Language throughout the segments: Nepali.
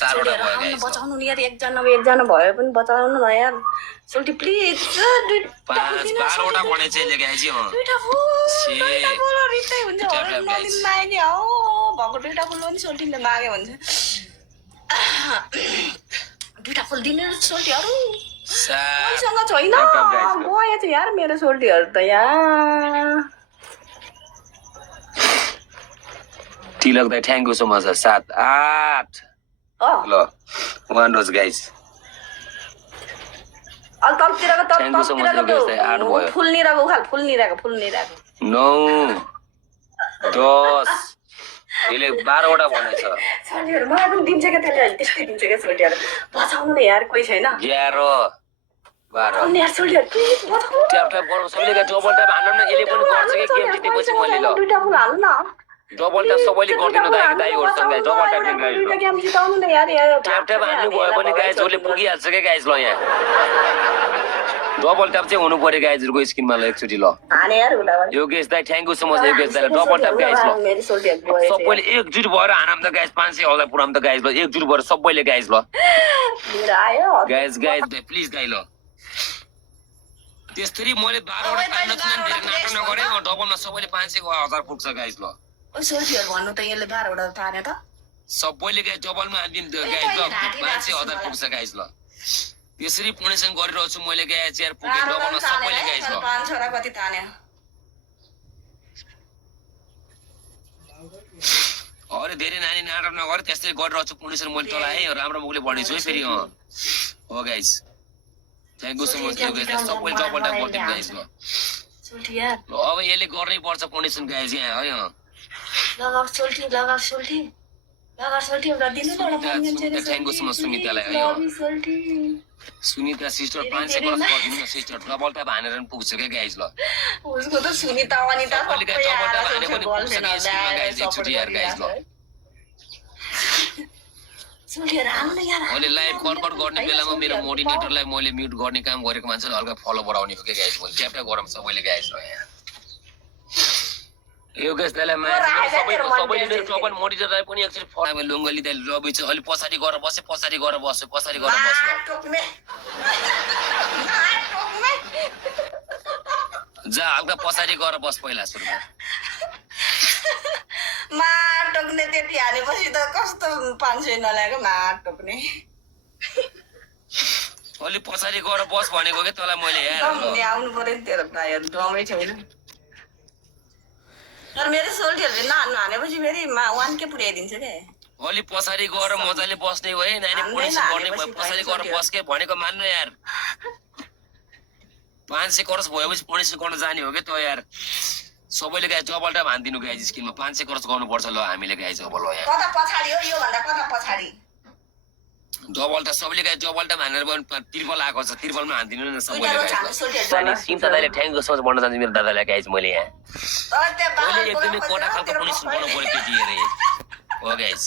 चारवटा भयो गाइस बचाउनु नि यार एकजना भयो पनि बचाउनु न यार सोल्टी प्लिज 12वटा बने चाहिँ गाइस यो दुईटा फुल रित्तै हुन्छ नलिन मागे हो भएको दुईटा फुल पनि सोल्टीले मागे भन्छ दुईटा फुल दिने सोल्टीहरू मसँग छैन गयो चाहिँ यार मेरो सोल्टीहरू त यहाँ तिलक दाइ थ्याङ्क यू सो मच 7 8 ल 1 रोज गाइस अल तलतिरको फुल निराको 9 10 यसले 12वटा भनेछ सोल्टीहरू मलाई पनि दिन्छ क्या त्यसले अहिले त्यस्तै दिन्छ क्या सोल्टीहरू बचाउनु न यार कोही छैन 11 12 अन्य यार सोल्टीहरू प्लिज बचाउनु ट्याप ट्याप गर्नु सबैले डबल ट्याप हान्नु न यसले पनि गर्छ के गेम जितेपछि मैले ल दुईटा फुल हाल्नु न डबल ट्याप सबैले गर्दिनु दाइहरुसँग डबल ट्याप गाइस दुईटा गेम जिताउनु न यार ट्याप ट्याप हान्नु भयो भने गाइस जसले पुगिहाल्छ के गाइस ल यहाँ डबल ट्याप चाहिँ हुनु पर्यो गाइजहरुको स्क्रिनमा ल एकचोटी ल हाने यार उडाबाट योगेश दाइ thank you so much Yogesh दाइले डबल ट्याप गाइस ल सबैले एकजुट भएर हानम त गाइस 500 हजार पुराम त गाइस ल एकजुट भएर सबैले गाइस ल मेरो आयो गाइस प्लिज दाइ ल त्यसरी मैले 12वटा तान्न चाहिँ नाटक नगरे डबलमा सबैले 500 हजार पुग्छ गाइस ल ओ सोल्टीहरु भन्नु त यसले 12वटा ताने त सबैले गाइस डबलमा हान्दिनु गाइस ल 500 हजार पुग्छ गाइस ल यसरी पुणेसँग गरिरहेको छु मैले गाइस यार पुगे डबलमा सबैले गाइस ल 500 रा कति ताने अरे धेरै नानी नाटक नगरे त्यस्तै गरिरहेको छु पुणेसँग मैले तलाई राम्रो मुखले भनेछु है फेरि हो guys thank you so much yo guys सबैले डबल ट्याप गर्दिनु गाइस ल सोल्टी यार अब यसले गर्नै पर्छ पुणेसँग गाइस यहाँ है लगा सोल्टी एउटा दिनु न एउटा फोन गर्छ थ्याङ्क यू सो मच सुनितालाई है सोल्टी सुनिता सिस्टर 500 क्रस गरिदिनु न सिस्टर डबल ट्याप हानेर पनि पुग्छ के गाइस ल उसको त सुनिता अनिता सबैले गाइस डबल ट्याप हाने पनि पुग्छ गाइस एकचोटि यार गाइस ल सोल्टीहरु हान्नु न यार मैले लाइभ कट गर्ने बेलामा मेरो मोडिनेटरलाई मैले म्युट गर्ने काम गरेको मान्छेले हल्का फलो बढाउने हो के गाइस मैले ट्याप ट्याप गरम सबैले गाइस ल यहाँ योगेश दाइलाई सबैले मेरो टपन मोडिनेटरलाई पनि एकचोटि फलो लुङ्गली दाइ लबी चाहिँ अलि पछाडि गएर बस्छ जा हल्का पछाडि गएर बस पहिला सुरुमा मार टोक्ने त्यति हालेपछि त कस्तो 500 नल्याएको मार टोक्ने अलि पछाडि गएर बस भनेको के तँलाई मैले यार आउनु पर्यो नि तेरो भाइहरू दमै छैन तर मेरो सोल्टीहरूले नहान्नु हानेपछि फेरि 1 के पुर्याइदिन्छ के अलि पछाडि गएर मजाले बस्ने भए नानी पुलिस गर्ने भए पछाडि गएर बस्के भनेको मान्नु यार 500 क्रस भएपछि पुलिस गर्न जाने हो के त यार सबैले गाइस डबल ट्याप हान्दिनु गाइस स्किलमा 500 क्रस गर्नुपर्छ ल हामीले गाइस अब ल यहाँ कता पछाडी हो यो भन्दा कता पछाडी डबल ट्याप सबैले गाइस डबल ट्याप हानेर त्रिपल आएको छ त्रिपलमा हान्दिनु न सबैले गाइस सिन्ता दाइले थ्याङ्क यू सो मच भन्न चाहन्छु मेरो दादालाई गाइस मैले यहाँ मैले एकदमै कोटा खालको पुनिसन गर्नु पर्यो केटी रे हो गाइस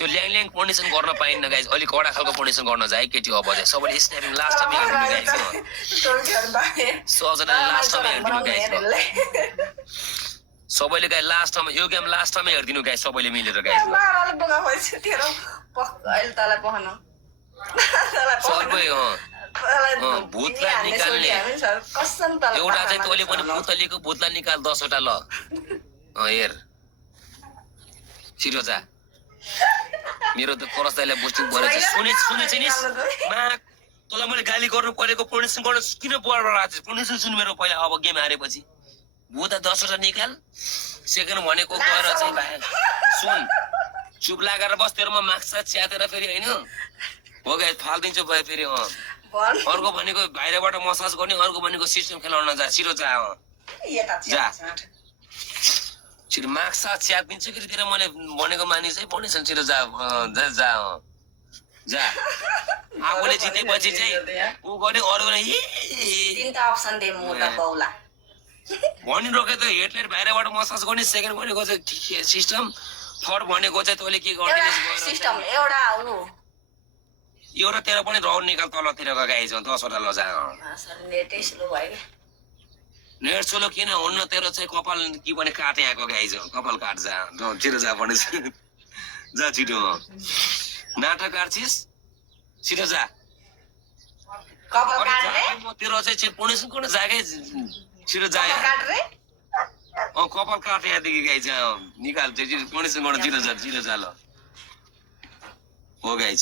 त्यो ल्याङ पुनिसन गर्न पाइन्न गाइस अलि कडा खालको पुनिसन गर्न जाए केटी अब चाहिँ सबैले स्न्यापिङ लास्ट टाइम हेर्दिनु गाइस सबजना लास्ट टाइम हेर्दिनु गाइस सबैले गाइस लास्ट टाइम यो गेम लास्ट टाइम हेर्दिनु गाइस सबैले मिलेर गाइस सबै भूतलाई निकाल्ने एउटा चाहिँ तैँले पनि पुतलीको भूतलाई निकाल 10वटा ल हेर छिटो जा मेरो त करस दाइलाई बुस्टिङ भरेछ सुने चाहिँ तँलाई मैले गाली गर्नु परेको पुनिसन गर्न किन बढाएर पुनिसन सुन मेरो पहिला अब गेम हारेपछि भूत 10वटा निकाल सेकेन्ड भनेको गएर चाहिँ सुन चुप लागेर बस तेरोमा माक्स च्यातेर फेरि होइन हो गाइस फाल्दिन्छु भयो फेरि अर्को भनेको बाहिरबाट मसाज गर्ने अर्को भनेको सिस्टम खेलाउन जा छिटो जा छिटो माक्स च्यातिदिन्छु कि तेरो मैले भनेको मानिस है पुनिसन छिटो जा आफूले जितेपछि चाहिँ ऊ गर्ने अरू भनिरोके त हेडलाइट बाहिरबाट मसाज गर्ने सेकेन्ड भनेको चाहिँ सिस्टम थर्ड भनेको चाहिँ तैँले के सिस्टम एउटा तेरो पनि राउन्ड निकाल तलतिरको गाइस 10वटा लजा नेट सोलो किन हुन्न तेरो चाहिँ कपाल के भने काटे आएको गाइस कपाल काट जा छिटो जा भने जा छिटो नाटक आर्चिस छिटो जा कपाल अरे काट रे जा, म तेरो चाहिँ पुनिसन गर्न जागे छिटो जा कपाल काट रे कपाल काट यहाँदेखि गाइज निकाल पुनिसन गर्न छिटो जा ल हो गाइज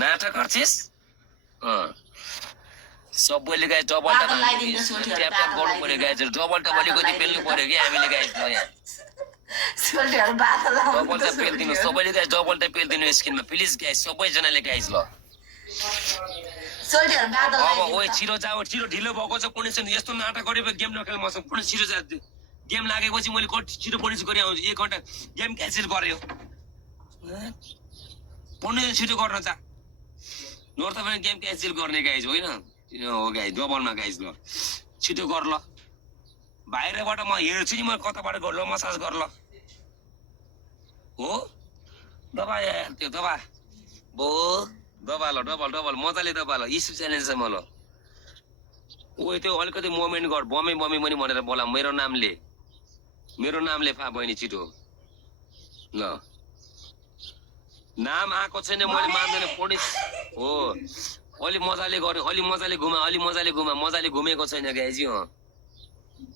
नाटक गर्छिस् सबैले गाइज डबल बादल लगाइदिन्छ सोल्टीहरू, ट्याप बादल गर्नु पर्यो गाइज डबल टबली पेल्नु पर्यो कि हामीले गाइज ल यहाँ सोल्टीहरू बादल डबल ट्याप पेलिदिनु सबैले गाइज डबल ट्याप पेलिदिनु स्क्रिनमा प्लिज गाइज सबैजनाले गाइज ल सोल्टीहरू बादल अब लगाइदिन्छ। ओए छिटो जाऊ छिटो ढिलो भएको छ पुनिसन यस्तो नाटक गरेपछि गेम नखेल मसँग पुनिस छिटो जा गेम लागेपछि मैले छिटो पुनिस गरि आउँछु 1 घन्टा गेम क्यान्सल गर्यो पुनिस छिटो गर्न जा नोर तपाईँ गेम क्यान्सल गर्ने गाइज होइन हो गाइज डबलमा गाइज ल छिटो गर ल बाहिरबाट म हेर्छु नि म कताबाट गर ल मसाज गर ल हो दबा यार त्यो दबा बो दबा ल डबल मजाले दबा ल इस्यु च्यालेन्ज छ म ल ओ त्यो अलिकति मोमेन्ट गर बमे पनि भनेर बोला मेरो नामले फा बहिनी छिटो ल नाम आएको छैन मैले मान्दैन पुनिस हो अलि मजाले गर्यो अलि मजाले घुमेको छैन गाइज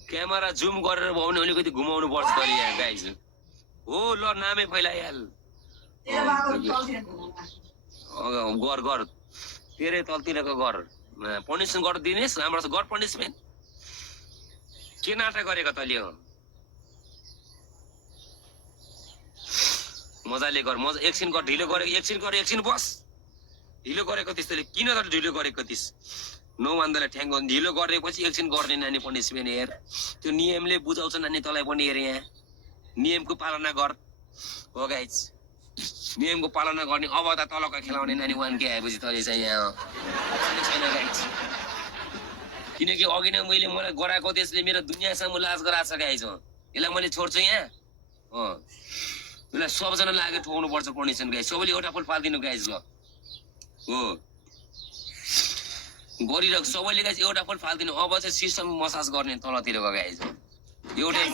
क्यामेरा जुम गरेर भयो भने अलिकति घुमाउनु पर्छ तल यहाँ गाइज हो ल नामै फैलाइहाल गर तेरै तलतिरको गर पनिसमेन्ट गरिदिनेस् राम्रो गर पनिसमेन्ट के नाटक गरेको तैँले हो मजाले गर एकछिन गर ढिलो गरेको एकछिन बस ढिलो गरेको त्यस्तोले किन त ढिलो गरेको थिइस् नौमान्दलाई ठ्याङ्गो ढिलो गरेपछि एकछिन गर्ने नानी पनिसमेन्ट हेर त्यो नियमले बुझाउँछ नानी तँलाई पनि हेर यहाँ नियमको पालना गर हो गाइज नियमको पालना गर्ने अब त तलको खेलाउने नानी 1K आएपछि तैँले चाहिँ यहाँ छैन गाइज किनकि अघि नै मलाई गराएको त्यसले मेरो दुनियाँसम्म लाज गराएको छ गाइज यसलाई मैले छोड्छु यहाँ यसलाई सबजना लागेर ठोक्नु पर्छ पनिसन गाइज सबैले एउटा फुल फालिदिनु गाइज ल हो गरिरहेको सबैले गाइज एउटा फुल फालिदिनु अब चाहिँ सिस्टम मसाज गर्ने तलतिरको गाइज एउटै